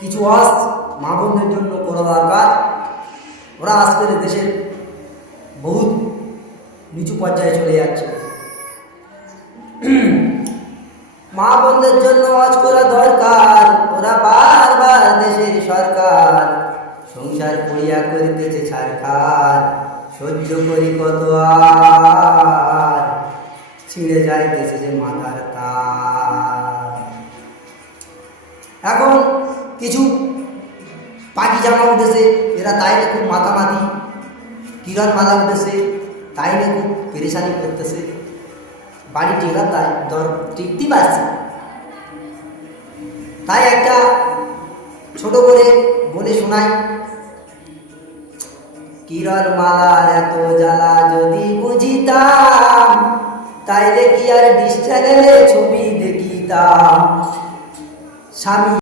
কিছু আজ মা বোনদের জন্য করা দরকার। ওরা আজকের দেশের বহুত নিচু পর্যায়ে চলে যাচ্ছে। মা বোনদের জন্য আজ করা দরকার। ওরা বারবার দেশের সরকার সংসার করিয়া করিতেছে ছারখার। সহ্য করি কত আর, ছিঁড়ে যাইতেছে যে মাথার তার। এখন কিছু পাখি জামা উঠেছে, এরা তাই না খুব মাথামাতি কিরণ মালা উঠেছে, তাই না খুব পেরেশানি করতেছে। বাড়ি টেকা তাই দর টিকতে পারছে। তাই একটা ছোট করে বলে শোনাই, কিরণ মালার এত জ্বালা যদি বুঝিতাম, তাইলে কি আর ডিশ চ্যানেলে ছবি দেখিতাম। স্বামী